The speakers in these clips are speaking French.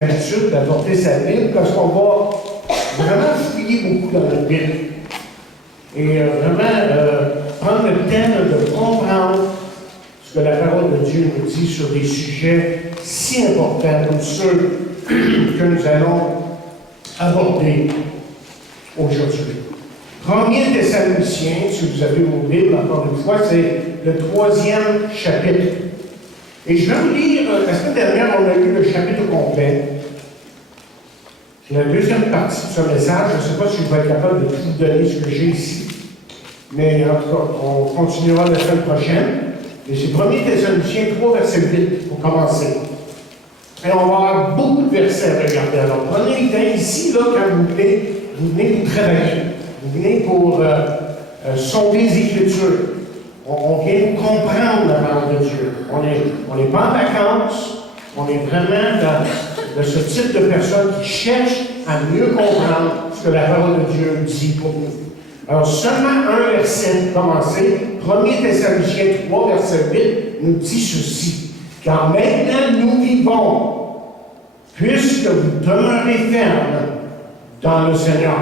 l'habitude d'apporter sa Bible parce qu'on va vraiment fouiller beaucoup dans notre Bible et prendre le temps de comprendre ce que la parole de Dieu nous dit sur des sujets si importants comme ceux que nous allons aborder aujourd'hui. 1er Thessaloniciens, si vous avez vos Bibles, encore une fois, c'est le 3e chapitre. Et je vais vous lire, la semaine dernière, on a lu le chapitre complet. C'est la deuxième partie de ce message. Je ne sais pas si je vais être capable de tout vous donner ce que j'ai ici. Mais en tout cas, on continuera la semaine prochaine. Et c'est 1er Thessaloniciens 3, verset 8, pour commencer. Et on va avoir beaucoup de versets à regarder. Alors, prenez le temps ici, là, quand vous venez pour travailler. Vous venez pour sonder les Écritures. On vient comprendre la parole de Dieu. On n'est pas en vacances. On est vraiment de ce type de personnes qui cherchent à mieux comprendre ce que la parole de Dieu dit pour nous. Alors, seulement un verset pour commencer. 1er Thessaloniciens 3, verset 8, nous dit ceci. Car maintenant nous vivons, puisque vous demeurez fermes dans le Seigneur.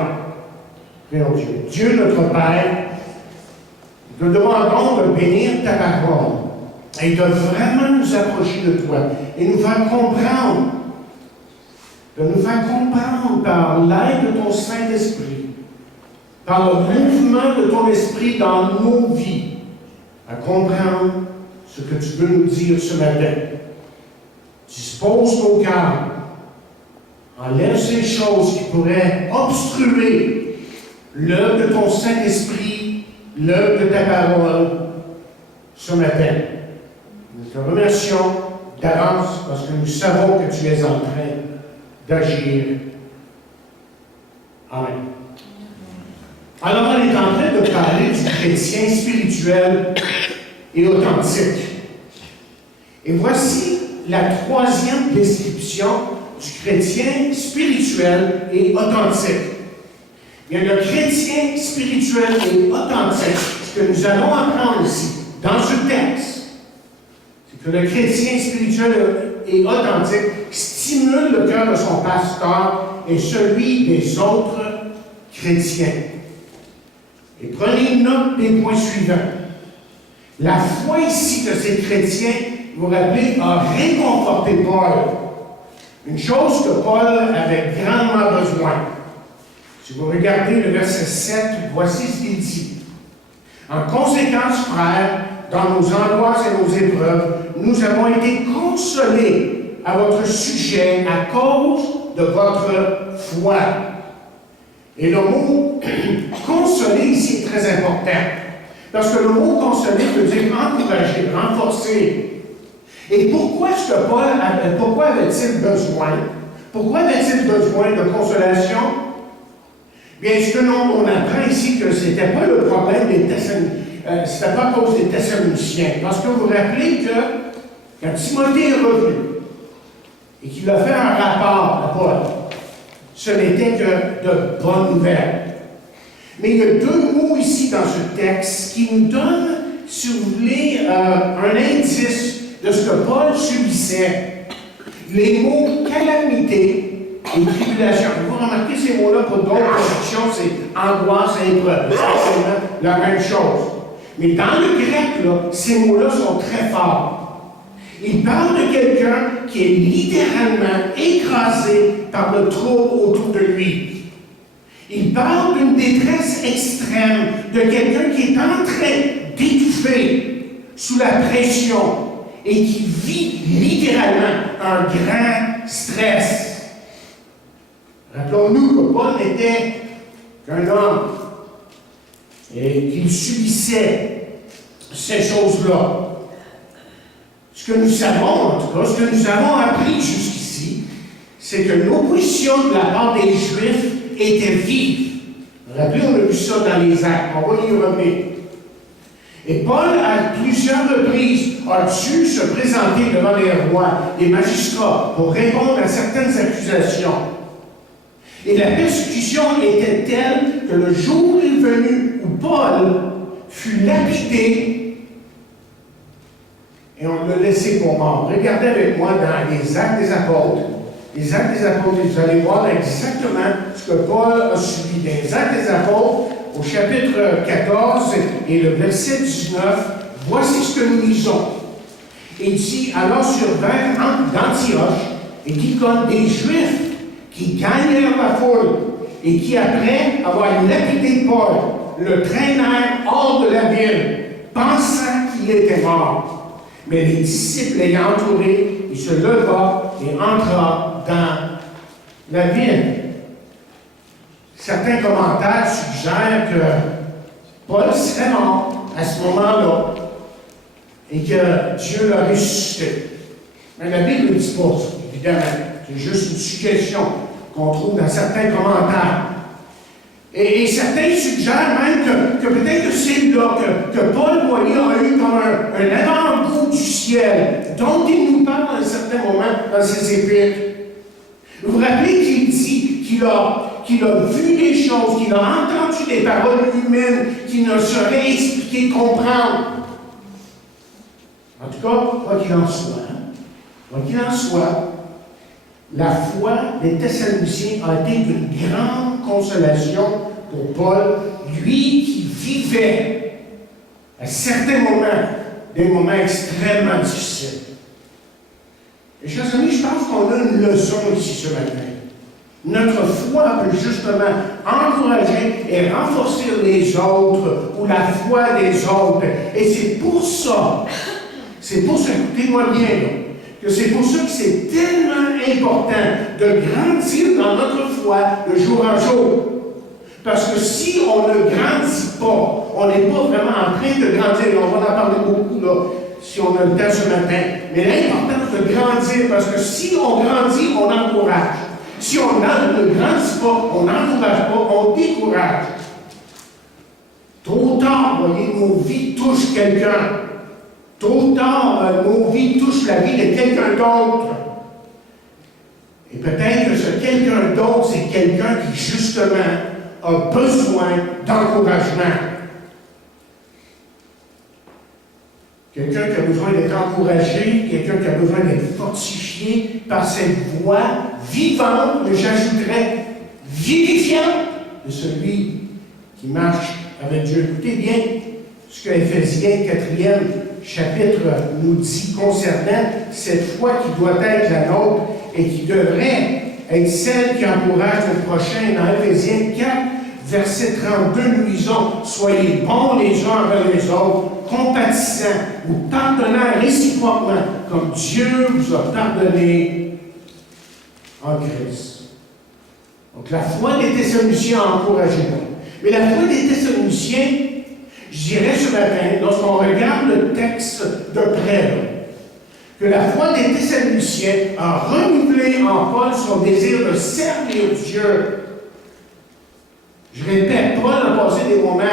Prions Dieu. Dieu notre Père, nous te demandons de bénir ta parole et de vraiment nous approcher de toi et nous faire comprendre, de nous faire comprendre par l'aide de ton Saint-Esprit, par le mouvement de ton Esprit dans nos vies, à comprendre ce que tu veux nous dire ce matin. Dispose nos cœurs, enlève ces choses qui pourraient obstruer l'œuvre de ton Saint-Esprit, l'œuvre de ta parole ce matin. Nous te remercions d'avance parce que nous savons que tu es en train d'agir. Amen. Alors, on est en train de parler du chrétien spirituel et authentique. Et voici la 3e description du chrétien spirituel et authentique. Bien, le chrétien spirituel et authentique, ce que nous allons apprendre ici, dans ce texte, c'est que le chrétien spirituel et authentique stimule le cœur de son pasteur et celui des autres chrétiens. Et prenez note des points suivants. La foi ici de ces chrétiens, vous vous rappelez, a réconforté Paul. Une chose que Paul avait grandement besoin. Si vous regardez le verset 7, voici ce qu'il dit. En conséquence, frères, dans nos angoisses et nos épreuves, nous avons été consolés à votre sujet à cause de votre foi. Et le mot consoler ici est très important. Parce que le mot consoler veut dire encourager, renforcer. Et pourquoi est-ce que pourquoi avait-il besoin? Pourquoi avait-il besoin de consolation? Bien, ce que on apprend ici que ce n'était pas le problème des Thessaloniciens, c'était pas à cause des Thessaloniciens. Parce que vous vous rappelez que quand Timothée est revenu et qu'il a fait un rapport à Paul, ce n'était que de bonnes nouvelles. Mais il y a 2 mots ici dans ce texte qui nous donnent, si vous voulez, un indice de ce que Paul subissait. Les mots calamité et tribulation. Vous remarquez ces mots-là pour d'autres traductions, c'est angoisse et épreuve. C'est absolument la même chose. Mais dans le grec, là, ces mots-là sont très forts. Il parle de quelqu'un qui est littéralement écrasé par le trouble autour de lui. Il parle d'une détresse extrême, de quelqu'un qui est en train d'étouffer sous la pression et qui vit littéralement un grand stress. Rappelons-nous que Paul n'était qu'un homme et qu'il subissait ces choses-là. Ce que nous savons, en tout cas, ce que nous avons appris jusqu'ici, c'est que l'opposition de la part des Juifs était vive. Rappelez, on a vu ça dans les Actes. On va y revenir. Et Paul, à plusieurs reprises, a dû se présenter devant les rois, les magistrats, pour répondre à certaines accusations. Et la persécution était telle que le jour est venu où Paul fut lapidé et on l'a laissé pour mort. Regardez avec moi dans les Actes des Apôtres, les Actes des Apôtres, et vous allez voir exactement ce que Paul a subi. Dans les Actes des Apôtres, au chapitre 14 et le verset 19, voici ce que nous lisons. Il dit, alors survinrent d'Antioche et d'Icône des Juifs qui gagnèrent la foule et qui, après avoir lapidé Paul, le traînèrent hors de la ville, pensant qu'il était mort. Mais les disciples l'ayant entouré, il se leva et entra dans la ville. Certains commentaires suggèrent que Paul serait mort à ce moment-là et que Dieu l'a ressuscité. Mais la Bible ne dit pas ça, évidemment. C'est juste une suggestion qu'on trouve dans certains commentaires. Et certains suggèrent même que peut-être que c'est là que Paul voyait a eu comme un avant-goût du ciel, dont il nous parle à un certain moment dans ses épîtres. Vous vous rappelez qu'il dit qu'il a vu des choses, qu'il a entendu des paroles humaines qu'il ne saurait expliquer, comprendre. En tout cas, quoi qu'il en soit, la foi des Thessaloniciens a été d'une grande consolation pour Paul, lui qui vivait à certains moments, des moments extrêmement difficiles. Et chers amis, je pense qu'on a une leçon ici ce matin. Notre foi peut justement encourager et renforcer les autres ou la foi des autres. Et c'est pour ça, écoutez-moi bien, là, que c'est pour ça que c'est tellement important de grandir dans notre foi de jour en jour. Parce que si on ne grandit pas, on n'est pas vraiment en train de grandir, et on va en parler beaucoup là, si on a le temps ce matin, mais l'importance de grandir, parce que si on grandit, on encourage. Si on ne grandit pas, on n'encourage pas, on décourage. Trop tard, voyez, nos vies touchent quelqu'un. Trop tard, nos vies touchent la vie de quelqu'un d'autre. Et peut-être que ce quelqu'un d'autre, c'est quelqu'un qui, justement, a besoin d'encouragement. Quelqu'un qui a besoin d'être encouragé, quelqu'un qui a besoin d'être fortifié par cette voix vivante, mais j'ajouterais vivifiante, de celui qui marche avec Dieu. Écoutez bien ce que Éphésiens 4e chapitre nous dit concernant cette foi qui doit être la nôtre et qui devrait être celle qui encourage le prochain. Dans Éphésiens 4, verset 32, nous lisons « Soyez bons les uns envers les autres, compatissants, vous pardonnant réciproquement, comme Dieu vous a pardonné en Christ. » Donc la foi des Thessaloniciens a encouragé Paul. Mais la foi des Thessaloniciens, je dirais ce matin, lorsqu'on regarde le texte de près, que la foi des Thessaloniciens a renouvelé en Paul son désir de servir Dieu. Je répète, Paul a passé des moments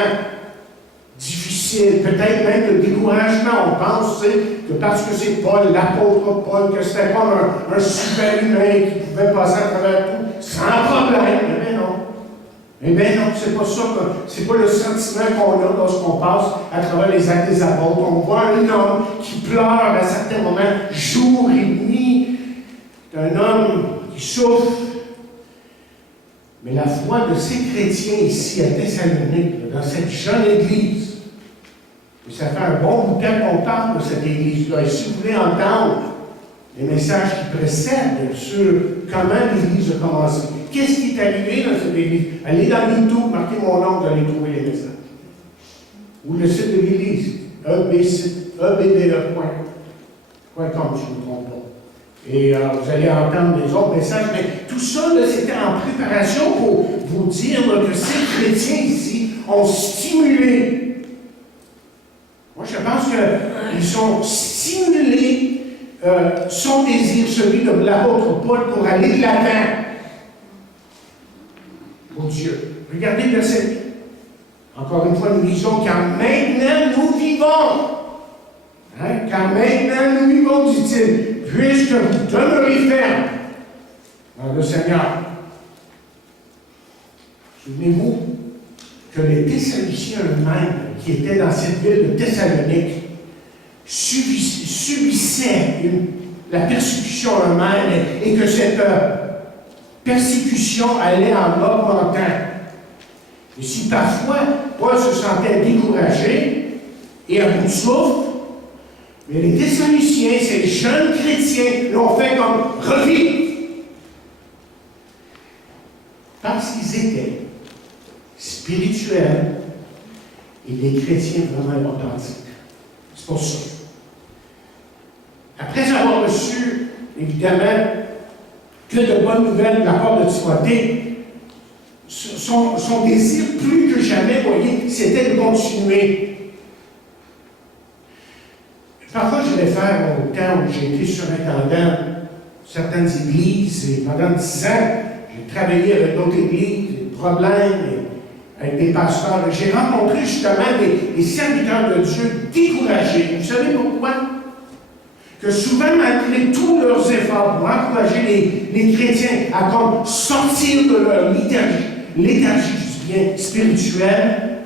difficiles, peut-être même de découragement. On pense que parce que c'est Paul, l'apôtre Paul, que c'était comme un super humain qui pouvait passer à travers tout sans problème. Mais non. Eh bien non, c'est pas ça, c'est pas le sentiment qu'on a lorsqu'on passe à travers les Actes des Apôtres. On voit un homme qui pleure à certains moments, jour et nuit. C'est un homme qui souffre. Mais la foi de ces chrétiens ici à Thessalonique, dans cette jeune église, et ça fait un bon bout de temps qu'on parle de cette église-là. Et si vous voulez entendre les messages qui précèdent sur comment l'église a commencé, qu'est-ce qui est arrivé dans cette église? Allez dans YouTube, marquez mon nom, vous allez trouver les messages. Ou le site de l'église, ebde.com, si je ne me trompe pas. Et vous allez entendre les autres messages, mais tout ça, c'était en préparation pour vous dire là, que ces chrétiens ici ont stimulé. Moi, je pense qu'ils ont stimulé son désir, celui de l'apôtre Paul, pour aller de l'avant. Pour Dieu. Regardez le verset. Encore une fois, nous lisons, car maintenant nous vivons. Hein? Car maintenant nous vivons, dit-il, puisque vous demeurez fermes dans le Seigneur. Souvenez-vous que les Thessaloniciens eux-mêmes, qui étaient dans cette ville de Thessalonique, subissaient la persécution elle-même et que cette persécution allait en augmentant. Et si parfois Paul se sentait découragé et à bout de souffle, mais les Thessaloniciens, ces jeunes chrétiens, l'ont fait comme revivre. Parce qu'ils étaient spirituels et des chrétiens vraiment authentiques. C'est pour ça. Après avoir reçu, évidemment, que de bonnes nouvelles de la part de Timothée, son désir, plus que jamais, voyez, c'était de continuer. Parfois, je vais faire au temps où j'ai été surintendant certaines églises, et pendant 10 ans, j'ai travaillé avec d'autres églises, des problèmes, avec des pasteurs. J'ai rencontré justement des serviteurs de Dieu découragés. Vous savez pourquoi? Que souvent, malgré tous leurs efforts pour encourager les chrétiens à comme sortir de leur léthargie bien spirituelle,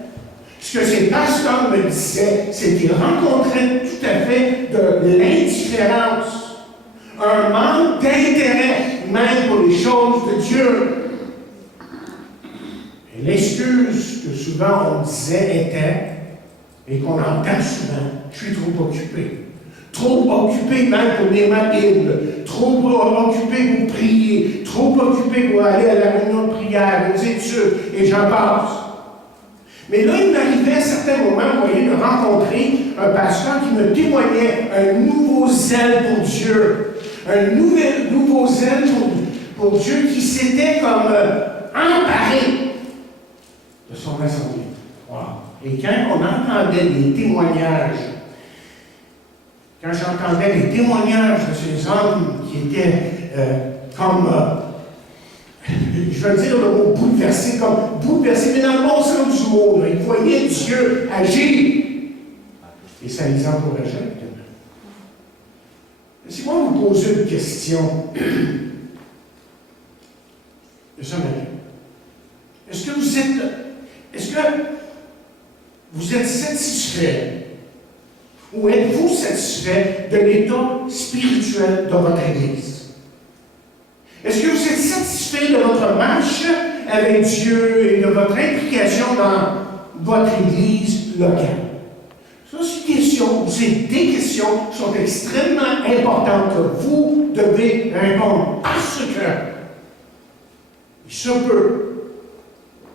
ce que ces pasteurs me disaient, c'est qu'ils rencontraient tout à fait de l'indifférence, un manque d'intérêt même pour les choses de Dieu. Et l'excuse que souvent on disait était, et qu'on entend souvent, je suis trop occupé. Trop occupé même pour lire ma Bible, trop occupé pour prier, trop occupé pour aller à la réunion de prière, aux études, et j'en passe. Mais là, il m'arrivait à certains moments, vous voyez, de rencontrer un pasteur qui me témoignait un nouveau zèle pour Dieu, un nouveau zèle pour Dieu qui s'était comme emparé de son assemblée. Wow. Et quand on entendait des témoignages, quand j'entendais les témoignages de ces hommes qui étaient je veux dire le mot bouleversé, mais dans le bon sens du mot, ils voyaient Dieu agir. Et ça les encourageait, évidemment. Laissez-moi vous poser une question. Est-ce que vous êtes satisfait? Ou êtes-vous satisfait de l'état spirituel de votre Église? Est-ce que vous êtes satisfait de votre marche avec Dieu et de votre implication dans votre Église locale? Ça, c'est une question, c'est des questions qui sont extrêmement importantes que vous devez répondre. Parce que il se peut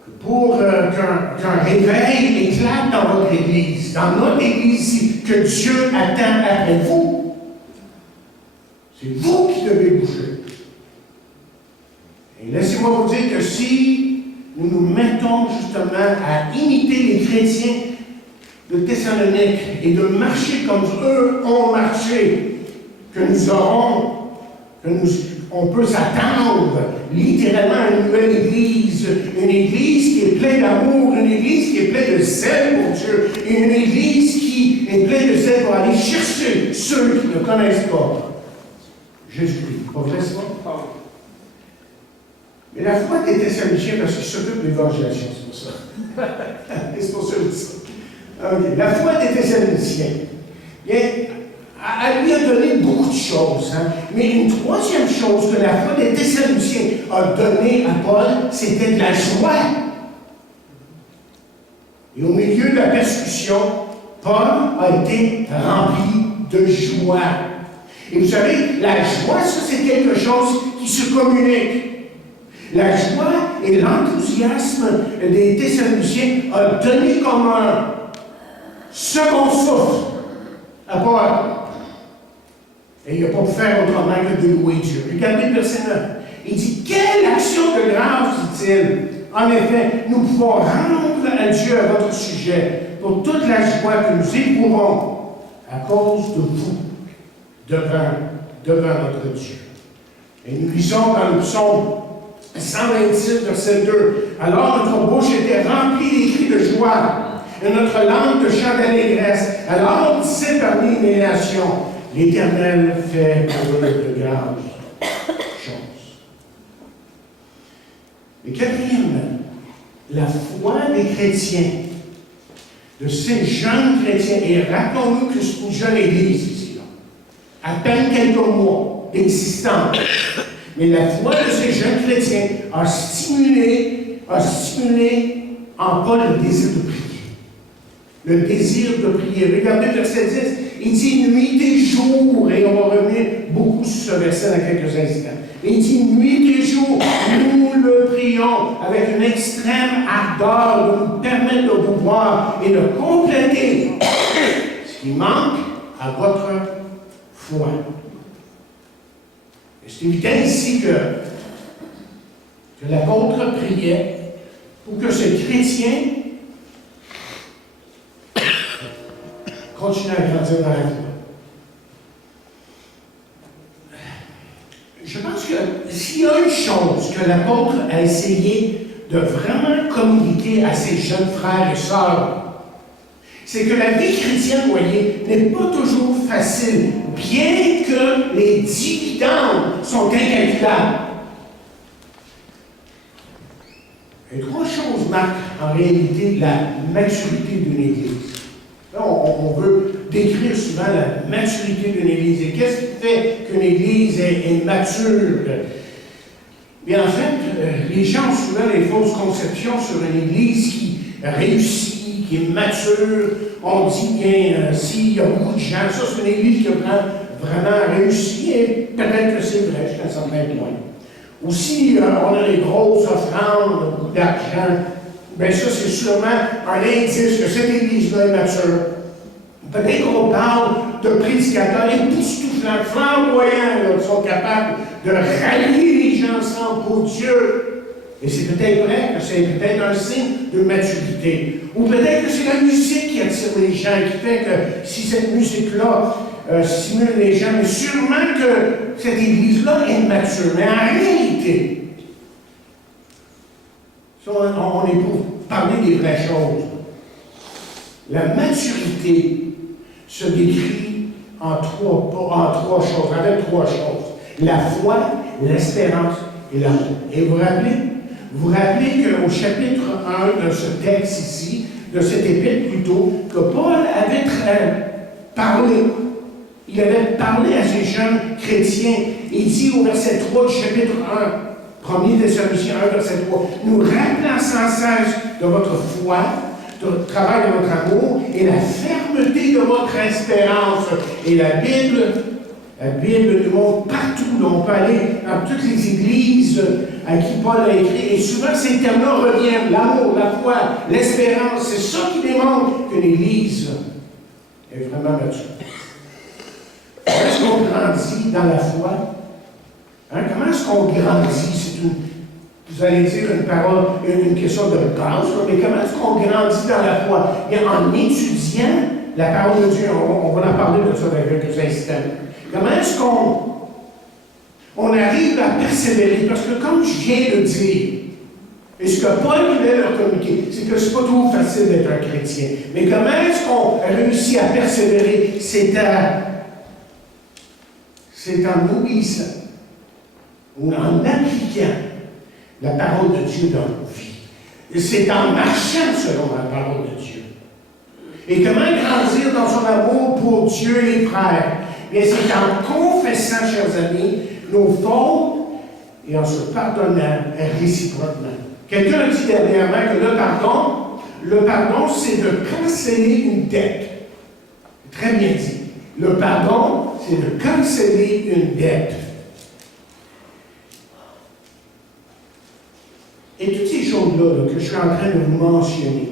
que pour qu'un réveil éclate dans votre Église, dans notre Église ici, que Dieu attend après vous, c'est vous qui devez bouger. Et laissez-moi vous dire que si nous nous mettons justement à imiter les chrétiens de Thessalonique et de marcher comme eux ont marché, on peut s'attendre littéralement à une nouvelle Église, une Église qui est pleine d'amour, une Église qui est pleine de zèle pour Dieu, et une Église qui est pleine de zèle pour aller chercher ceux qui ne connaissent pas Jésus-Christ. Pas vrai, ça? Mais la foi des Thessaloniciens, parce qu'ils s'occupent de l'évangélisation, c'est pour ça. C'est pour ça que je dis ça. Okay. La foi des Thessaloniciens, bien, elle lui a donné beaucoup de choses. Hein? Mais une troisième chose que la foi des Thessaloniciens a donnée à Paul, c'était de la joie. Et au milieu de la persécution, Paul a été rempli de joie. Et vous savez, la joie, ça c'est quelque chose qui se communique. La joie et l'enthousiasme des Thessaloniciens a donné comme un second souffle à Paul. Et il n'a pas pu faire autrement que de louer Dieu. Regardez le verset 9. Il dit, quelle action de grâce, dit-il. En effet, nous pouvons rendre à Dieu à votre sujet pour toute la joie que nous éprouvons à cause de vous devant notre Dieu. Et nous lisons dans le psaume 126, verset 2. Alors notre bouche était remplie des cris de joie, et notre langue de chants d'allégresse. Alors on disait parmi les nations, l'Éternel fait pour eux de grandes choses. Mais quatrièmement, la foi des chrétiens, de ces jeunes chrétiens, et rappelons-nous que c'est une jeune Église ici, là. à peine quelques mois d'existence. Mais la foi de ces jeunes chrétiens a stimulé en Paul le désir de prier. Le désir de prier. Regardez le verset 10. Il dit nuit et jour, et on va revenir beaucoup sur ce verset dans quelques instants. Il dit nuit et jour, nous le prions avec une extrême ardeur de nous permettre de vous voir et de compléter ce qui manque à votre foi. C'est évident ici que l'apôtre priait pour que ce chrétien continue à grandir dans la foi. Je pense que s'il y a une chose que l'apôtre a essayé de vraiment communiquer à ses jeunes frères et sœurs, c'est que la vie chrétienne, vous voyez, n'est pas toujours facile, bien que les dividendes sont incalculables. Et trois choses marquent en réalité la maturité d'une Église. Là, on veut décrire souvent la maturité d'une Église. Et qu'est-ce qui fait qu'une Église est mature? Bien, en fait, les gens ont souvent les fausses conceptions sur une Église qui réussit, qui est mature. On dit bien, s'il y a beaucoup de gens, ça c'est une Église qui a vraiment réussi, et peut-être que c'est vrai jusqu'à un certain point. Ou si on a des grosses offrandes, beaucoup d'argent, bien ça c'est sûrement un indice que cette Église-là est mature. Peut-être qu'on parle de prédicateurs époustouflants, flamboyants, qui sont capables de rallier les gens ensemble pour Dieu. Et c'est peut-être vrai que c'est peut-être un signe de maturité. Ou peut-être que c'est la musique qui attire les gens, qui fait que si cette musique-là stimule les gens, mais sûrement que cette Église-là est mature. Mais en réalité, on est pour parler des vraies choses. La maturité se décrit en trois choses, avec trois choses. La foi, l'espérance et l'amour. Et vous vous rappelez qu'au chapitre 1 de ce texte ici, de cette épître plutôt, que Paul avait parlé. Il avait parlé à ces jeunes chrétiens. Il dit au verset 3 du chapitre 1, 1er Thessaloniciens 1, verset 3, nous rappelant sans cesse de votre foi, de travail de votre amour et la fermeté de votre espérance. Et la Bible nous montre partout où on peut aller, dans toutes les églises à qui Paul a écrit. Et souvent, ces termes-là reviennent. L'amour, la foi, l'espérance. C'est ça qui démontre qu'une église est vraiment mature. Est-ce qu'on grandit dans la foi? Comment est-ce qu'on grandit? Vous allez dire une parole, une question de base, mais comment est-ce qu'on grandit dans la foi? Bien, en étudiant la parole de Dieu, on va en parler de ça dans quelques instants. Comment est-ce qu'on arrive à persévérer? Parce que comme je viens de dire, et ce que Paul voulait leur communiquer, c'est que c'est pas toujours facile d'être un chrétien. Mais comment est-ce qu'on réussit à persévérer? C'est en obéissant, ou en appliquant la parole de Dieu dans nos vies. Et c'est en marchant selon la parole de Dieu. Et comment grandir dans son amour pour Dieu et les frères? Bien, c'est en confessant, chers amis, nos fautes et en se pardonnant réciproquement. Quelqu'un a dit dernièrement que le pardon, c'est de canceller une dette. Très bien dit. Le pardon, c'est de canceller une dette. Et toutes ces choses-là que je suis en train de vous mentionner,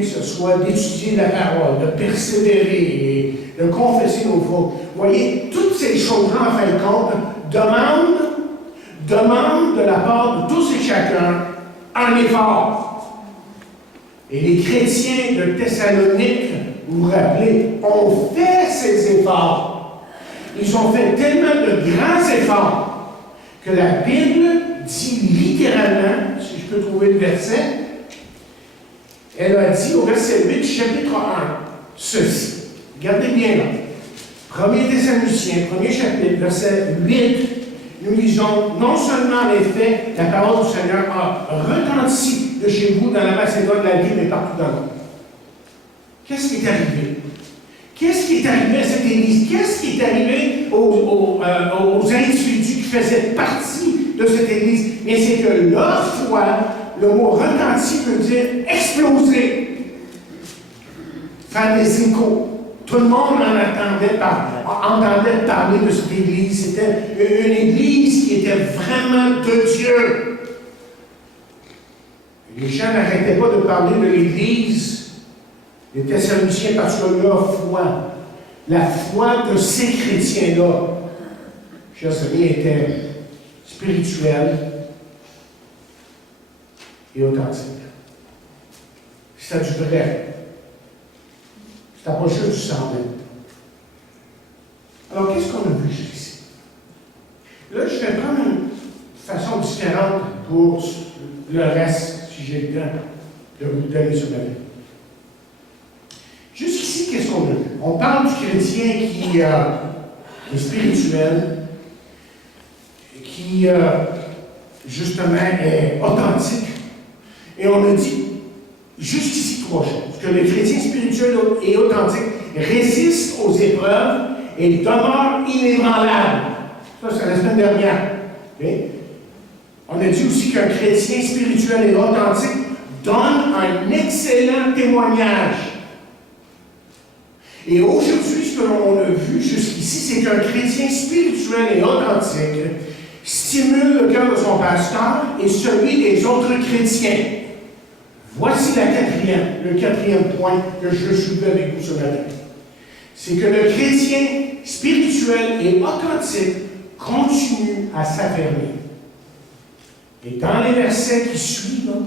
que ce soit d'étudier la parole, de persévérer et de confesser nos fautes, vous voyez, toutes ces choses-là, en fin de compte, demandent de la part de tous et chacun un effort. Et les chrétiens de Thessalonique, vous vous rappelez, ont fait ces efforts. Ils ont fait tellement de grands efforts que la Bible dit littéralement, si je peux trouver le verset, elle a dit au verset 8 du chapitre 1, ceci. Regardez bien là. 1er Thessaloniciens, 1er chapitre, verset 8, nous lisons, non seulement en effet, la parole du Seigneur a retenti de chez vous dans la Macédoine, la Libye, mais partout dans le monde. Qu'est-ce qui est arrivé? Qu'est-ce qui est arrivé à cette Église? Qu'est-ce qui est arrivé aux individus qui faisaient partie de cette Église? Mais c'est que leur foi, le mot retenti veut dire exploser, faire des échos. Tout le monde entendait parler de cette Église. C'était une Église qui était vraiment de Dieu. Les gens n'arrêtaient pas de parler de l'Église des Thessaloniciens parce que leur foi, la foi de ces chrétiens-là, chers amis, était spirituelle et authentique. C'était du vrai. C'était pas juste du semblant. Alors, qu'est-ce qu'on a vu jusqu'ici? Là, je vais prendre une façon différente pour le reste, si j'ai le temps de vous donner sur ma vie. Jusqu'ici, qu'est-ce qu'on a vu? On parle du chrétien qui est spirituel, qui, justement, est authentique. Et on a dit, jusqu'ici, trois choses. Que le chrétien spirituel et authentique résiste aux épreuves et demeure inébranlable. Ça, c'est la semaine dernière. Okay? On a dit aussi qu'un chrétien spirituel et authentique donne un excellent témoignage. Et aujourd'hui, ce que l'on a vu jusqu'ici, c'est qu'un chrétien spirituel et authentique stimule le cœur de son pasteur et celui des autres chrétiens. Voici le quatrième point que je veux soulever avec vous ce matin. C'est que le chrétien spirituel et authentique continue à s'affirmer. Et dans les versets qui suivent,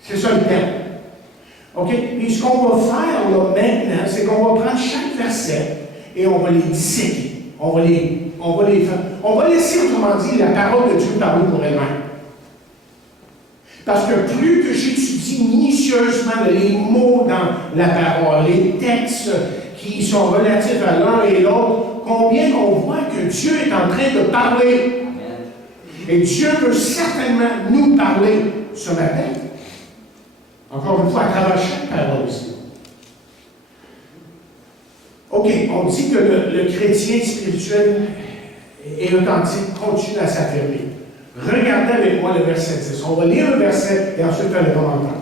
c'est ça le thème. OK? Et ce qu'on va faire là, maintenant, c'est qu'on va prendre chaque verset et on va les disséquer. On va laisser, autrement dit, la parole de Dieu parler pour elle-même. Parce que plus que j'étudie minutieusement les mots dans la parole, les textes qui sont relatifs à l'un et l'autre, combien on voit que Dieu est en train de parler. Et Dieu veut certainement nous parler ce matin. Encore une fois, à travers chaque parole ici. OK, on dit que le chrétien spirituel et authentique continue à s'affirmer. Regardez avec moi le verset 10. On va lire le verset et ensuite faire le commentaire.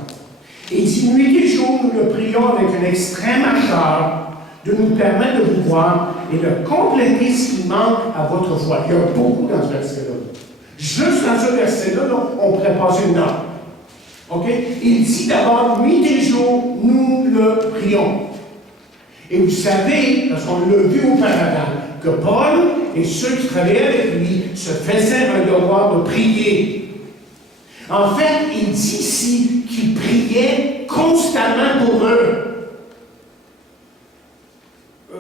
Il dit, nuit et jour, nous le prions avec une extrême ardeur de nous permettre de vous voir et de compléter ce qui manque à votre foi. Il y a beaucoup dans ce verset-là. Juste dans ce verset-là, on pourrait passer une heure. OK? Il dit d'abord, nuit et jour, nous le prions. Et vous savez, parce qu'on l'a vu auparavant, que Paul et ceux qui travaillaient avec lui se faisaient un devoir de prier. En fait, il dit ici qu'il priait constamment pour eux.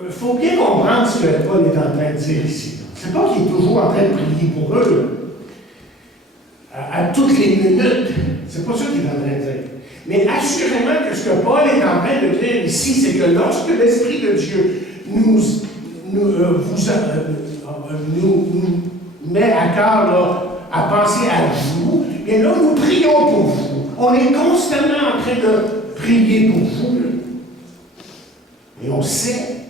Il faut bien comprendre ce que Paul est en train de dire ici. C'est pas qu'il est toujours en train de prier pour eux à toutes les minutes. C'est pas ça qu'il est en train de dire. Mais assurément que ce que Paul est en train de dire ici, c'est que lorsque l'Esprit de Dieu nous met à cœur là, à penser à vous, et là, nous prions pour vous. On est constamment en train de prier pour vous. Et on sait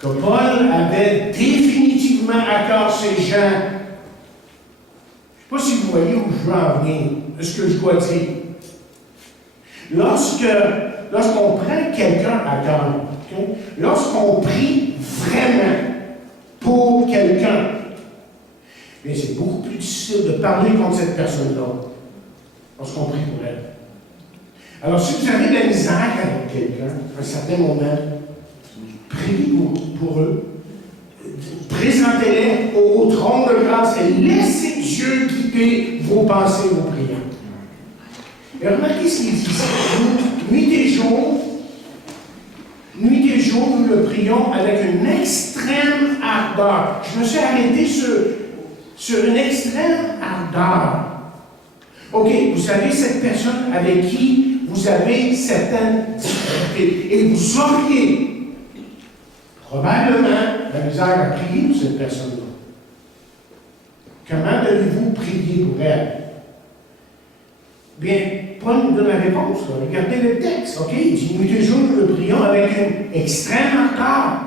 que Paul avait définitivement à cœur ces gens. Je ne sais pas si vous voyez où je veux en venir, ce que je dois dire. Lorsqu'on prend quelqu'un à cœur, okay? Lorsqu'on prie vraiment pour quelqu'un, mais c'est beaucoup plus difficile de parler contre cette personne-là lorsqu'on prie pour elle. Alors, si vous avez de la misère avec quelqu'un, à un certain moment, priez pour eux, présentez-les au trône de grâce et laissez Dieu guider vos pensées, vos prières. Et remarquez ce qu'il dit ici. Nuit et jour, nous le prions avec une extrême ardeur. Je me suis arrêté sur une extrême ardeur. OK, vous avez cette personne avec qui vous avez certaines difficultés. Et vous auriez probablement la misère à prier pour cette personne-là. Comment devez-vous prier pour elle? Bien, Paul nous donne la réponse. Là. Regardez le texte, OK? Il dit, nuit et jour, nous le prions avec une extrême ardeur.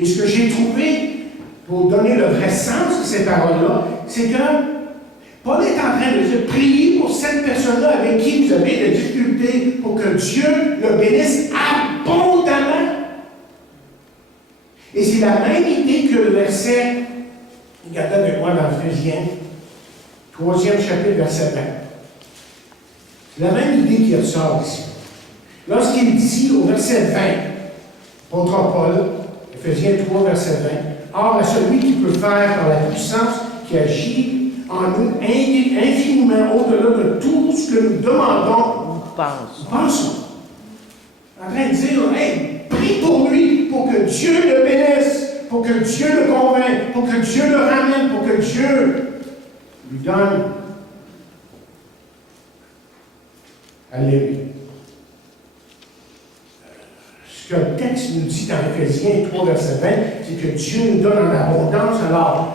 Et ce que j'ai trouvé, pour donner le vrai sens de ces paroles-là, c'est que Paul est en train de dire, priez pour cette personne-là avec qui vous avez des difficultés pour que Dieu le bénisse abondamment. Et c'est la même idée que le verset, regardez avec moi dans Éphésiens, 3e chapitre, verset 20. C'est la même idée qui ressort ici. Lorsqu'il dit au verset 20, apôtre Paul, Éphésiens 3, verset 20, or à celui qui peut faire par la puissance qui agit en nous infiniment au-delà de tout ce que nous demandons ou pensons. En train de dire, hey, prie pour lui, pour que Dieu le bénisse, pour que Dieu le convainque, pour que Dieu le ramène, pour que Dieu lui donne à l'aimer. Ce que le texte nous dit dans Éphésiens 3, verset 20, c'est que Dieu nous donne en abondance. Alors,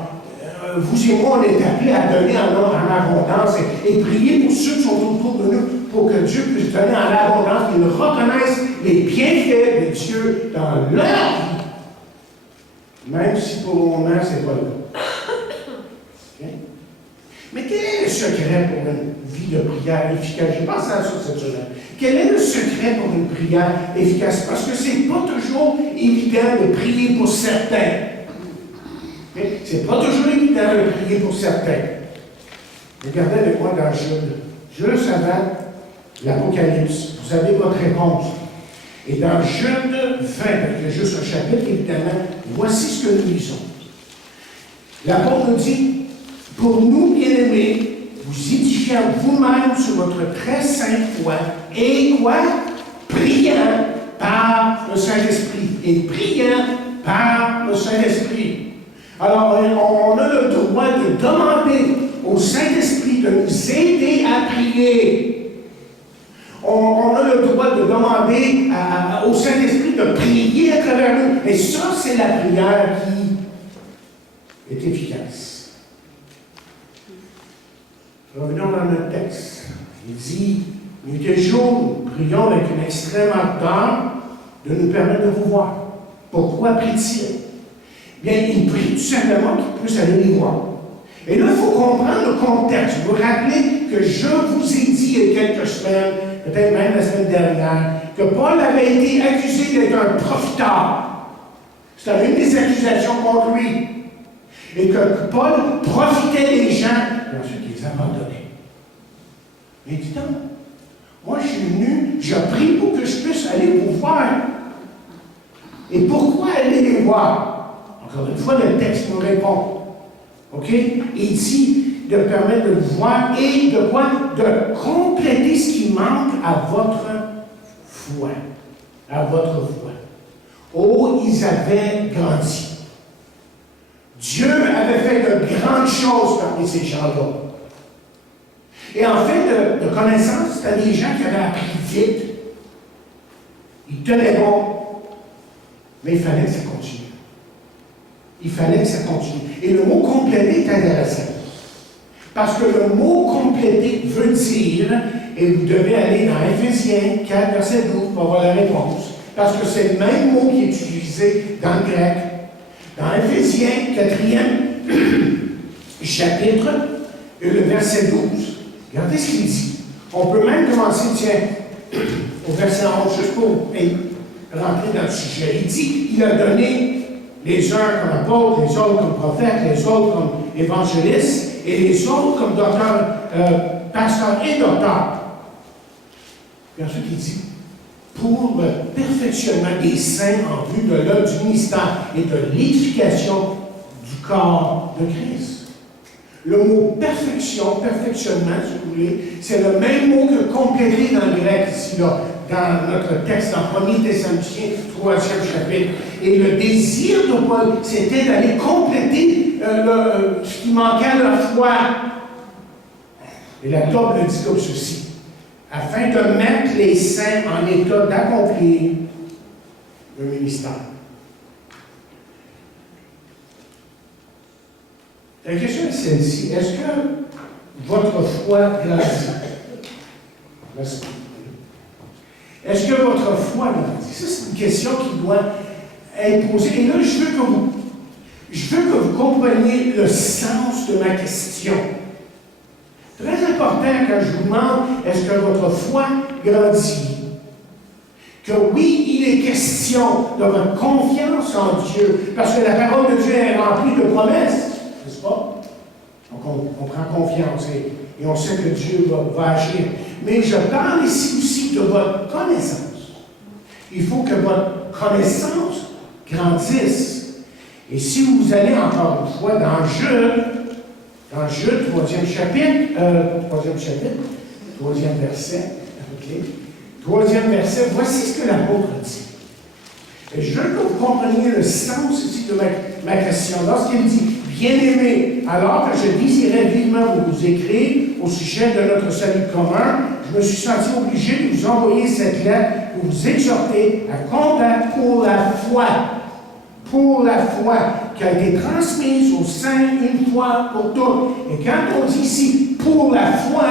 vous et moi, on est appelés à donner en abondance et prier pour ceux qui sont autour de nous pour que Dieu puisse donner en abondance, qu'ils reconnaissent les bienfaits de Dieu dans leur vie, même si pour le moment, ce n'est pas le cas. Okay? Mais quel est le secret pour une vie de prière efficace? J'ai pensé à ça cette semaine. Quel est le secret pour une prière efficace? Parce que ce n'est pas toujours évident de prier pour certains. Ce n'est pas toujours évident de prier pour certains. Regardez avec moi dans Jude. Juste avant l'Apocalypse, vous avez votre réponse. Et dans Jude 20, il y a juste un chapitre, évidemment, voici ce que nous lisons. L'apôtre nous dit, pour nous, bien-aimés, vous édifiant vous-même sur votre très sainte foi, et quoi? Priant par le Saint-Esprit. Et priant par le Saint-Esprit. Alors, on a le droit de demander au Saint-Esprit de nous aider à prier. On a le droit de demander au Saint-Esprit de prier à travers nous. Et ça, c'est la prière qui est efficace. Revenons dans notre texte. Il dit, nuit et jour, nous prions avec une extrême ardeur de nous permettre de vous voir. Pourquoi prie-t-il? Bien, il prie tout simplement qu'il puisse aller les voir. Et là, il faut comprendre le contexte. Vous vous rappelez que je vous ai dit il y a quelques semaines, peut-être même la semaine dernière, que Paul avait été accusé d'être un profiteur. C'était une des accusations contre lui. Et que Paul profitait des gens, et ensuite il les abandonnait. Mais dis donc, moi je suis venu, je prie pour que je puisse aller vous voir. Et pourquoi aller les voir? Encore une fois, le texte nous répond. OK? Il dit de permettre de vous voir et de quoi? De compléter ce qui manque à votre foi. À votre foi. Oh, ils avaient grandi. Dieu avait fait de grandes choses parmi ces gens-là. Et en fait, de connaissance, c'était des gens qui avaient appris vite. Ils tenaient bon. Mais il fallait que ça continue. Il fallait que ça continue. Et le mot compléter est intéressant. Parce que le mot compléter veut dire, et vous devez aller dans Éphésiens 4, verset 12 pour avoir la réponse, parce que c'est le même mot qui est utilisé dans le grec. Dans Éphésiens 4e chapitre, et le verset 12. Regardez ce qu'il dit. On peut même commencer, tiens, au verset 11, juste pour rentrer dans le sujet. Il dit, il a donné les uns comme apôtres, les autres comme prophètes, les autres comme évangélistes, et les autres comme docteurs, pasteurs et docteurs. Puis ensuite, il dit, pour le perfectionnement des saints en vue de l'œuvre du ministère et de l'édification du corps de Christ. Le mot perfection, perfectionnement, si vous voulez, c'est le même mot que compléter dans le grec ici, là, dans notre texte en 1er Thessaloniciens, 3e chapitre. Et le désir de Paul, c'était d'aller compléter ce qui manquait à la foi. Et la Bible le dit comme ceci, afin de mettre les saints en état d'accomplir le ministère. La question est celle-ci, est-ce que votre foi grandit? Merci. Est-ce que votre foi grandit? Ça, c'est une question qui doit être posée. Et là, je veux que vous compreniez le sens de ma question. Très important quand je vous demande, est-ce que votre foi grandit? Que oui, il est question de votre confiance en Dieu, parce que la parole de Dieu est remplie de promesses, n'est-ce pas? Donc on prend confiance et on sait que Dieu va agir. Mais je parle ici aussi de votre connaissance. Il faut que votre connaissance grandisse. Et si vous allez encore une fois dans Jude, 3e chapitre, 3e verset, ok? 3e verset, voici ce que l'apôtre dit. Et je veux que vous compreniez le sens ici de ma question. Lorsqu'il dit, bien-aimés, alors que je désirais vivement vous écrire au sujet de notre salut commun, je me suis senti obligé de vous envoyer cette lettre pour vous exhorter à combattre pour la foi qui a été transmise aux saints une fois pour toutes. Et quand on dit ici pour la foi,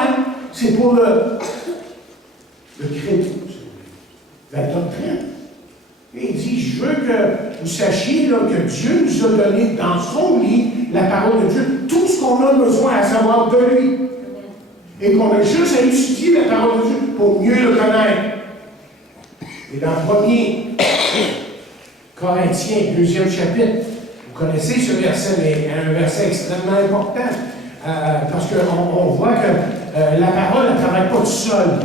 c'est pour le crédit, la doctrine. Et il dit, je veux que vous sachiez là, que Dieu nous a donné dans son lit la parole de Dieu, tout ce qu'on a besoin à savoir de lui. Et qu'on a juste à étudier la parole de Dieu pour mieux le connaître. Et dans 1er Corinthiens, 2e chapitre, vous connaissez ce verset, mais un verset extrêmement important, parce qu'on voit que la parole ne travaille pas toute seule.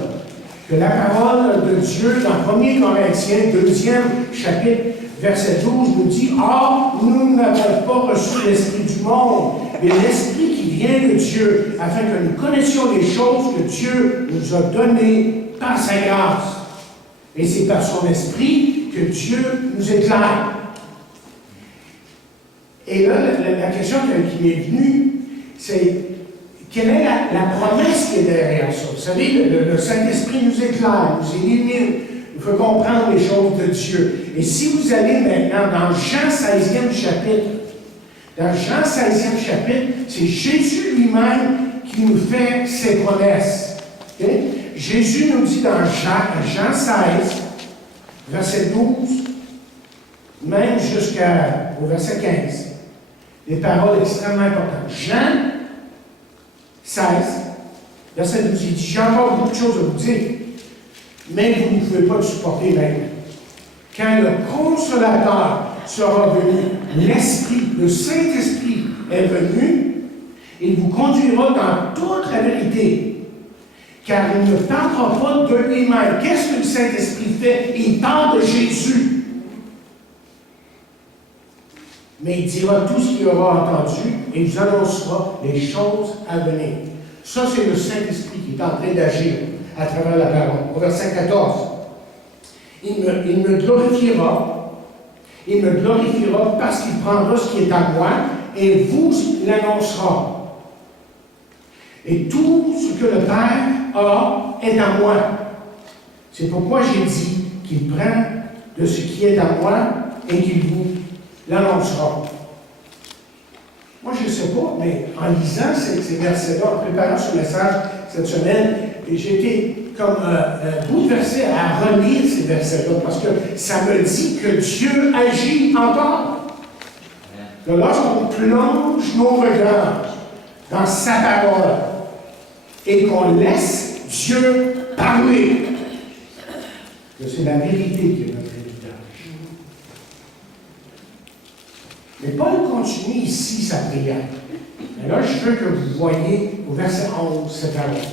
Que la parole de Dieu, dans 1er Corinthiens, 2e chapitre, verset 12, nous dit « Or, nous n'avons pas reçu l'esprit du monde, mais l'esprit qui vient de Dieu, afin que nous connaissions les choses que Dieu nous a données par sa grâce. Et c'est par son esprit que Dieu nous éclaire. » Et là, la question qui m'est venue, c'est quelle est la promesse qui est derrière ça? Vous savez, le Saint-Esprit nous éclaire, nous illumine, nous fait comprendre les choses de Dieu. Et si vous allez maintenant dans Jean 16e chapitre, c'est Jésus lui-même qui nous fait ses promesses. Okay? Jésus nous dit dans Jean 16, verset 12, même jusqu'au verset 15, des paroles extrêmement importantes. Jean 16, verset 12, il dit, j'ai encore beaucoup de choses à vous dire, mais vous ne pouvez pas le supporter maintenant. Quand le Consolateur sera venu, l'Esprit, le Saint-Esprit est venu, il vous conduira dans toute la vérité, car il ne parlera pas de lui-même. Qu'est-ce que le Saint-Esprit fait? Il parle de Jésus. Mais il dira tout ce qu'il aura entendu et vous annoncera les choses à venir. Ça, c'est le Saint-Esprit qui est en train d'agir à travers la parole. Au verset 14, il me glorifiera parce qu'il prendra ce qui est à moi et vous l'annoncera. Et tout ce que le Père a est à moi. C'est pourquoi j'ai dit qu'il prend de ce qui est à moi et qu'il vous l'annoncera. Moi, je ne sais pas, mais en lisant ces versets-là, en préparant ce message cette semaine, j'ai été comme bouleversé à relire ces versets-là, parce que ça me dit que Dieu agit encore. Lorsqu'on plonge nos regards dans sa parole et qu'on laisse Dieu parler, que c'est la vérité qui est notre héritage. Mais Paul continue ici sa prière. Mais là, je veux que vous voyez au verset 11 cette année.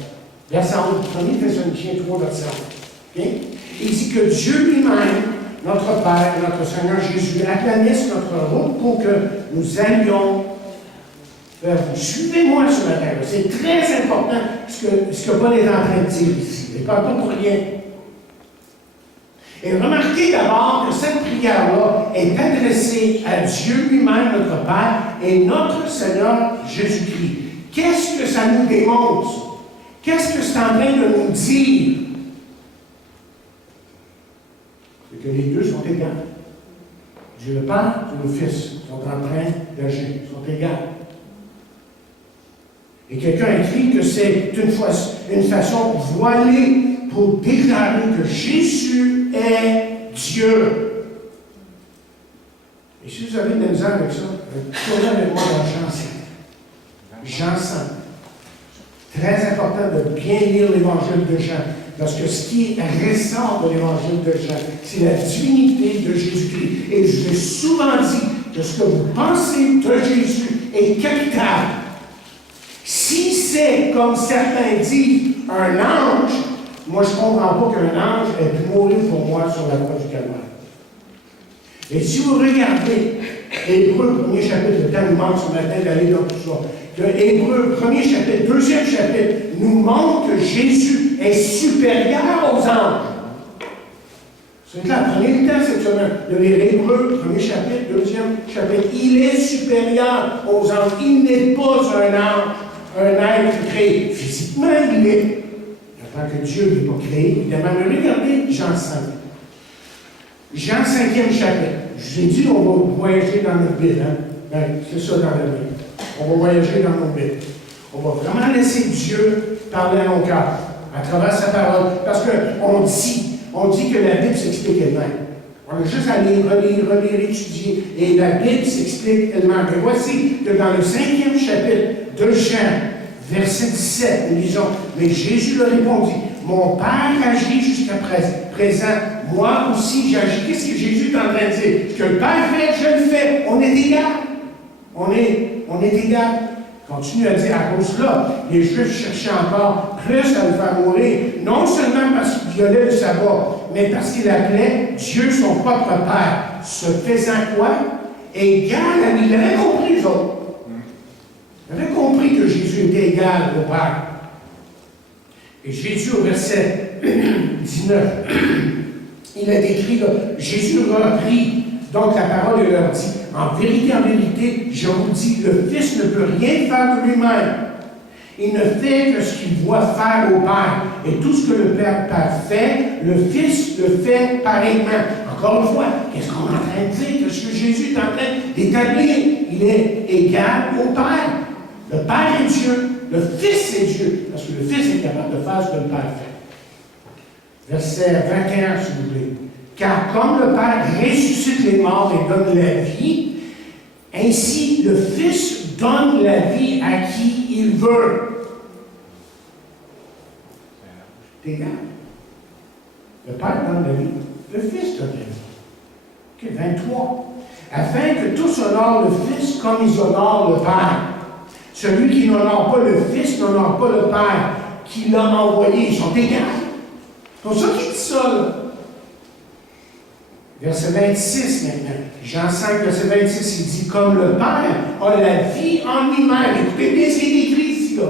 Verset 11, 1er Thessaloniciens 3, verset 11. Okay? Il dit que Dieu lui-même, notre Père, notre Seigneur Jésus, aplanisse notre route pour que nous allions vers vous. Suivez-moi ce matin. C'est très important ce que Paul est en train de dire ici. Il ne parle pas pour rien. Et remarquez d'abord que cette prière-là est adressée à Dieu lui-même, notre Père, et notre Seigneur Jésus-Christ. Qu'est-ce que ça nous démontre? Qu'est-ce que c'est en train de nous dire? C'est que les deux sont égaux. Dieu le Père et le Fils sont en train d'agir, sont égaux. Et quelqu'un écrit que c'est une façon voilée pour déclarer que Jésus est Dieu. Et si vous avez de la misère avec ça, tournez avec moi dans Jean 5. Jean 5. Très important de bien lire l'évangile de Jean. Parce que ce qui ressort de l'évangile de Jean, c'est la divinité de Jésus-Christ. Et je vous ai souvent dit que ce que vous pensez de Jésus est capital. Si c'est, comme certains disent, un ange, moi je ne comprends pas qu'un ange ait pu mourir pour moi sur la croix du Calvaire. Et si vous regardez Hébreux, premier chapitre, le temps nous manque ce matin d'aller dans tout ça, que Hébreux, premier chapitre, deuxième chapitre, nous montre que Jésus est supérieur aux anges. C'est là, prenez le temps cette semaine de lire Hébreux, premier chapitre, deuxième chapitre. Il est supérieur aux anges. Il n'est pas un ange, un être créé. Physiquement, il est. En tant que Dieu n'est pas créé, évidemment. Mais regardez Jean 5. Jean 5e chapitre. Je vous ai dit, on va voyager dans notre Bible. Hein? Ben, c'est ça dans la Bible. On va voyager dans nos Bibles. On va vraiment laisser Dieu parler à nos cœurs, à travers sa parole. Parce qu'on dit que la Bible s'explique elle-même. On a juste à lire, relire, étudier. Et la Bible s'explique elle-même. Et voici que dans le 5e chapitre de Jean, verset 17, nous lisons, mais Jésus leur répondit, mon Père agit jusqu'à présent, moi aussi j'agis. Qu'est-ce que Jésus est en train de dire? Ce que le Père fait, je le fais. On est égal. On est égal. Continue à dire, à cause de là, les Juifs cherchaient encore plus à le faire mourir, non seulement parce qu'il violait le sabbat, mais parce qu'il appelait Dieu son propre Père, se faisant quoi? Égal à lui. Il avait compris, les autres. Il avait compris que Jésus était égal au Père. Et Jésus, au verset 19, il a décrit, là, Jésus reprit donc la parole et leur dit, en vérité, je vous dis, le Fils ne peut rien faire de lui-même. Il ne fait que ce qu'il voit faire au Père. Et tout ce que le Père fait, le Fils le fait pareillement. Encore une fois, qu'est-ce qu'on est en train de dire? Qu'est-ce que Jésus est en train d'établir? Il est égal au Père. Le Père est Dieu, le Fils est Dieu, parce que le Fils est capable de faire ce que le Père fait. Verset 21, s'il vous plaît. Car comme le Père ressuscite les morts et donne la vie, ainsi le Fils donne la vie à qui il veut. C'est égal. Le Père donne la vie, le Fils donne la vie. OK, 23. Afin que tous honorent le Fils comme ils honorent le Père. Celui qui n'honore pas le Fils n'honore pas le Père qui l'a envoyé. Ils sont égaux. C'est pour ça qu'il dit ça, là. Verset 26 maintenant. Jean 5, verset 26, il dit, comme le Père a la vie en lui-même. Écoutez bien ce qui est écrit ici, là.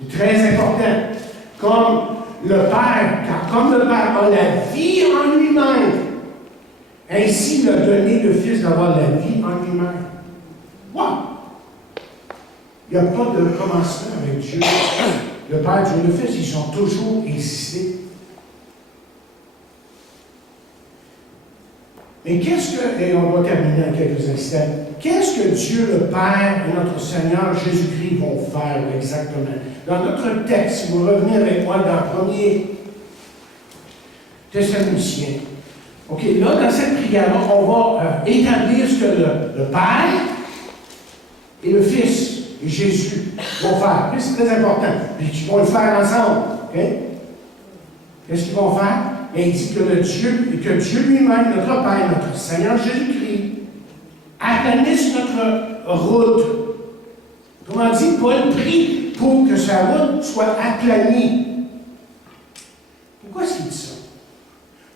C'est très important. Comme le Père, car comme le Père a la vie en lui-même, ainsi il a donné le Fils d'avoir la vie en lui-même. Wow! Il n'y a pas de commencement avec Dieu. Le Père, Dieu, le Fils, ils sont toujours existés. Mais qu'est-ce que, et on va terminer en quelques instants, qu'est-ce que Dieu le Père et notre Seigneur Jésus-Christ vont faire exactement? Dans notre texte, si vous revenez avec moi dans 1er Thessaloniciens, OK, là, dans cette prière-là, on va établir ce que le Père et le Fils et Jésus vont faire. C'est très important. Puis ils vont le faire ensemble. OK? Qu'est-ce qu'ils vont faire? Et il dit que Dieu lui-même, notre Père, notre Seigneur Jésus-Christ, aplanisse notre route. Comment dit, Paul prie pour que sa route soit aplanie. Pourquoi est-ce qu'il dit ça?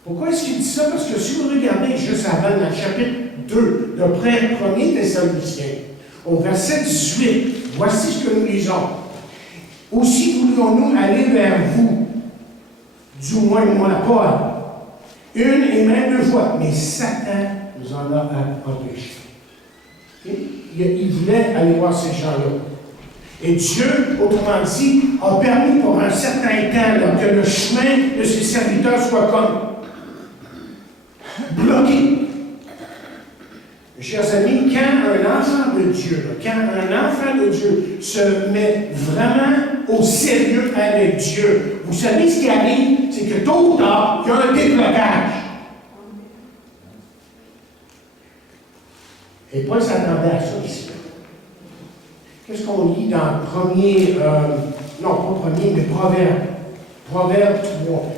Pourquoi est-ce qu'il dit ça? Parce que si vous regardez juste avant, dans le chapitre 2, de près 1er Thessaloniciens, au verset 18, voici ce que nous lisons. Aussi voulions-nous aller vers vous, du moins moi, Paul, une et même 2 fois, mais Satan nous en a empêchés. Il voulait aller voir ces gens-là. Et Dieu, autrement dit, a permis pour un certain temps là, que le chemin de ses serviteurs soit comme bloqué. chers amis, quand un enfant de Dieu, se met vraiment au sérieux avec Dieu, vous savez ce qui arrive, c'est que tôt ou tard, il y a un déblocage. Et Paul s'attendait à ça ici. Qu'est-ce qu'on lit dans Proverbe? Proverbe 3.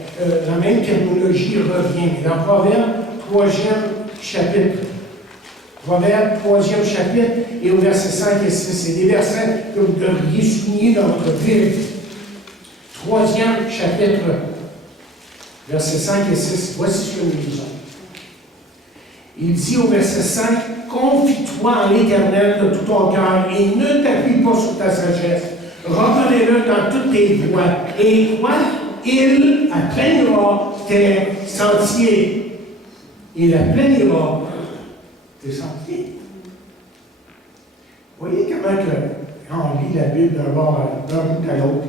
La même terminologie revient. Dans Proverbe, 3e chapitre. Proverbe, 3e chapitre, et au verset 5 et 6. C'est des versets que vous devriez souligner dans votre Bible. 3e chapitre, versets 5 et 6. Voici ce que nous lisons. Il dit au verset 5, « Confie-toi en l'Éternel de tout ton cœur et ne t'appuie pas sur ta sagesse. Reconnais-le dans toutes tes voies. Et quoi? Il aplanira tes sentiers. » Il aplanira tes sentiers. Vous voyez comment quand on lit la Bible d'un bout à l'autre,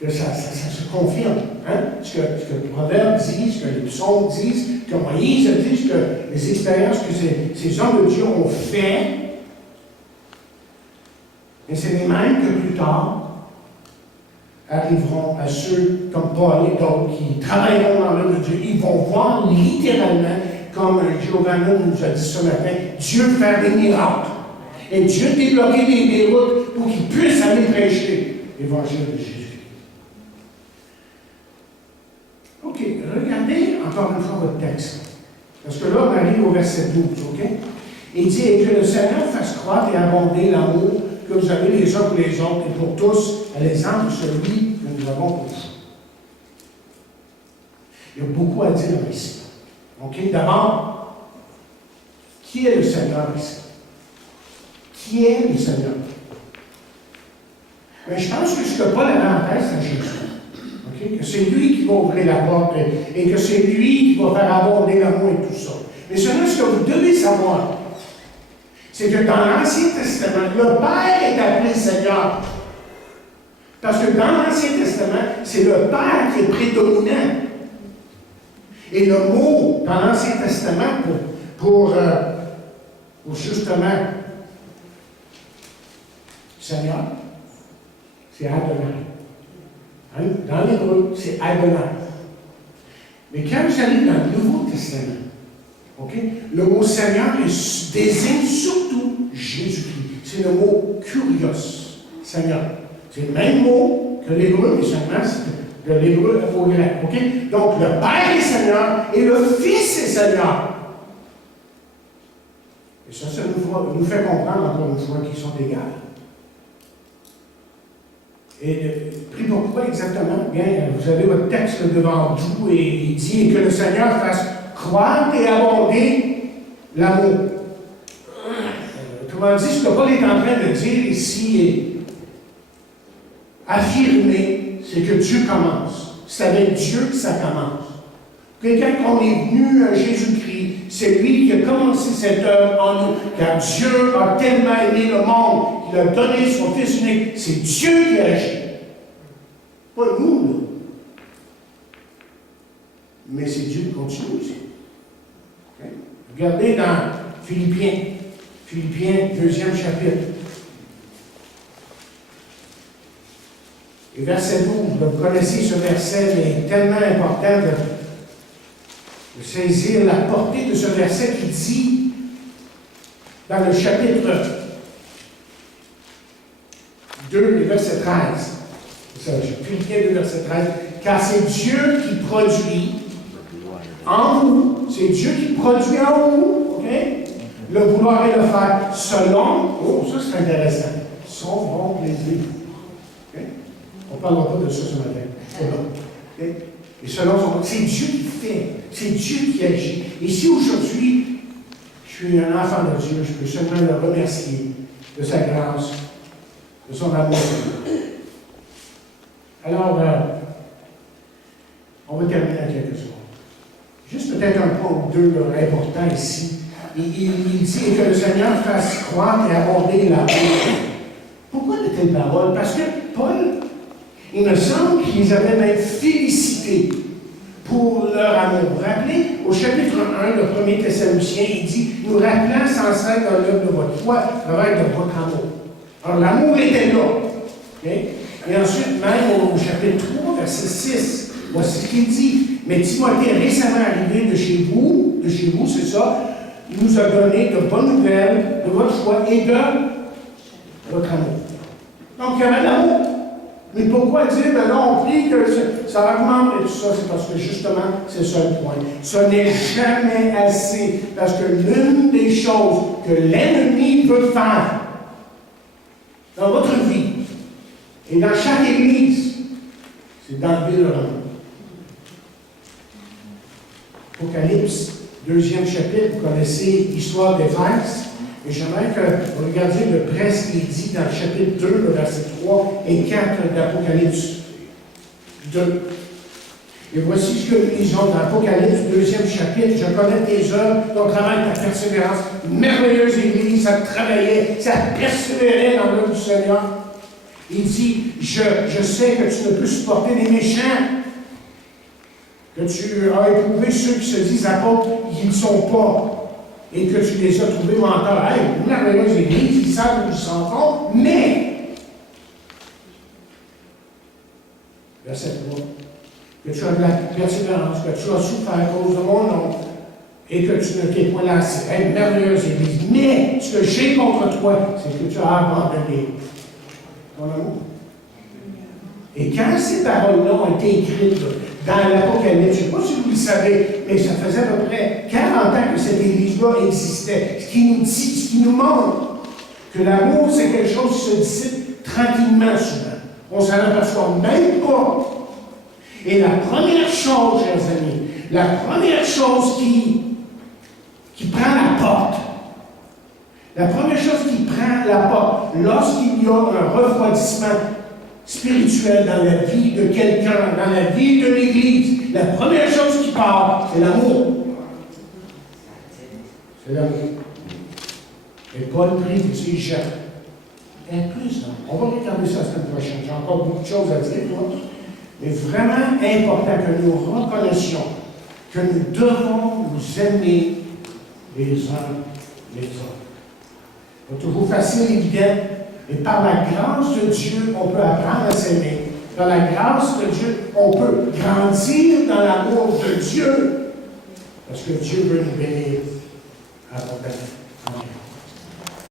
que ça se confirme. Hein? Ce que le Proverbe dit, ce que les psaumes disent, ce que Moïse dit, ce que les expériences que ces hommes de Dieu ont fait. Et c'est les mêmes que plus tard arriveront à ceux comme Paul et d'autres qui travailleront dans l'œuvre de Dieu. Ils vont voir littéralement, comme Giovanna nous a dit ce matin, Dieu faire des miracles. Et Dieu débloquer des routes pour qu'ils puissent aller prêcher l'évangile de Jésus. OK, regardez encore une fois votre texte. Parce que là, on arrive au verset 12, OK? Il dit, et que le Seigneur fasse croître et abonder l'amour que vous avez les uns pour les autres et pour tous, à l'exemple de celui que nous avons pour vous. Il y a beaucoup à dire ici. OK? D'abord, qui est le Seigneur ici? Qui est le Seigneur? Mais je pense que ce que Paul avait en tête, c'est Jésus. Okay? Que c'est lui qui va ouvrir la porte et que c'est lui qui va faire abonder l'amour et tout ça. Mais seulement ce que vous devez savoir, c'est que dans l'Ancien Testament, le Père est appelé Seigneur. Parce que dans l'Ancien Testament, c'est le Père qui est prédominant. Et le mot dans l'Ancien Testament pour justement Seigneur, c'est Adonai. Hein? Dans l'hébreu, c'est Adonai. Mais quand vous allez dans le Nouveau Testament, okay, le mot Seigneur désigne surtout Jésus-Christ. C'est le mot Kurios, Seigneur. C'est le même mot que l'hébreu, mais seulement c'est de l'hébreu au grec. Okay? Donc le Père est Seigneur et le Fils est Seigneur. Et ça nous fait comprendre encore une fois qu'ils sont égaux. Et pris pourquoi exactement? Bien, vous avez votre texte devant vous et il dit que le Seigneur fasse croître et abonder l'amour. Autrement dit, ce que Paul est en train de dire ici et affirmer, c'est que Dieu commence. C'est avec Dieu que ça commence. Et quand on est venu à Jésus-Christ, c'est lui qui a commencé cette œuvre en nous. Car Dieu a tellement aimé le monde qu'il a donné son Fils unique. C'est Dieu qui agit. Pas nous, là. Mais c'est Dieu qui continue aussi. Okay? Regardez dans Philippiens 2e chapitre. Et verset 12, vous connaissez ce verset, mais tellement important de saisir la portée de ce verset qui dit, dans le chapitre 2, le verset 13, Philippiens 2, verset 13, car c'est Dieu qui produit en vous, c'est Dieu qui produit en vous, OK? Le vouloir et le faire selon, oh, ça c'est intéressant, son bon plaisir. Okay? On ne parlera pas de ça ce matin. Okay? Et selon son, c'est Dieu qui fait, c'est Dieu qui agit. Et si aujourd'hui, je suis un enfant de Dieu, je peux seulement le remercier de sa grâce, de son amour. Alors, on va terminer en quelque sorte. Juste peut-être un point ou deux important ici. Il dit que le Seigneur fasse croître et abonder l'amour. Pourquoi de telles paroles? Parce que Paul, il me semble qu'ils avaient même félicité pour leur amour. Vous vous rappelez, au chapitre 1 de 1er Thessaloniciens, il dit, nous rappelant sans cesse dans l'œuvre de votre foi, à travers de votre amour. Alors, l'amour était là. Okay? Et ensuite, même au chapitre 3, verset 6, voici ce qu'il dit. Mais Timothée, récemment arrivé de chez vous, c'est ça, il nous a donné de bonnes nouvelles de votre foi et de votre amour. Donc, il y avait l'amour. Mais pourquoi dire, ben là, on prie que ça augmente et tout ça? C'est parce que justement, c'est ça le point. Ce n'est jamais assez. Parce que l'une des choses que l'ennemi veut faire dans votre vie et dans chaque église, c'est d'enlever le amour. Apocalypse, 2e chapitre, vous connaissez l'histoire d'Éphèse. Et j'aimerais que vous regardiez de près ce qu'il dit dans le chapitre 2, le verset 3 et 4 d'Apocalypse 2. Et voici ce que nous lisons dans l'Apocalypse, 2e chapitre. Je connais tes œuvres, ton travail, ta persévérance. Merveilleuse Église, ça travaillait, ça persévérait dans l'œuvre du Seigneur. Il dit, je sais que tu ne peux supporter les méchants, que tu as éprouvé ceux qui se disent apôtres, ils ne sont pas. Et que tu les as trouvés menteurs. Hey, une merveilleuse Église, ils savent où ils s'en vont, mais, verset 3, que tu as de la persévérance, que tu as souffert à cause de mon nom, et que tu ne t'es point lassé. Hey, une merveilleuse Église. Mais, ce que j'ai contre toi, c'est que tu as abandonné ton amour. Et quand ces paroles-là ont été écrites dans l'Apocalypse, je ne sais pas si vous le savez, mais ça faisait à peu près 40 ans que cette Église-là existait. Ce qui nous dit, ce qui nous montre que l'amour, c'est quelque chose qui se dissipe tranquillement souvent. On ne s'en aperçoit même pas. Et la première chose, chers amis, la première chose qui prend la porte, la première chose qui prend la porte, lorsqu'il y a un refroidissement spirituel dans la vie de quelqu'un, dans la vie de l'Église, la première chose qui part, c'est l'amour. C'est l'amour. Et Paul prie pour ces gens. Et plus, on va regarder ça la semaine prochaine. J'ai encore beaucoup de choses à dire, moi. Mais vraiment important que nous reconnaissions que nous devons nous aimer les uns les autres. Pas toujours facile, évident. Et par la grâce de Dieu, on peut apprendre à s'aimer. Par la grâce de Dieu, on peut grandir dans l'amour de Dieu. Parce que Dieu veut nous bénir abondamment. Amen.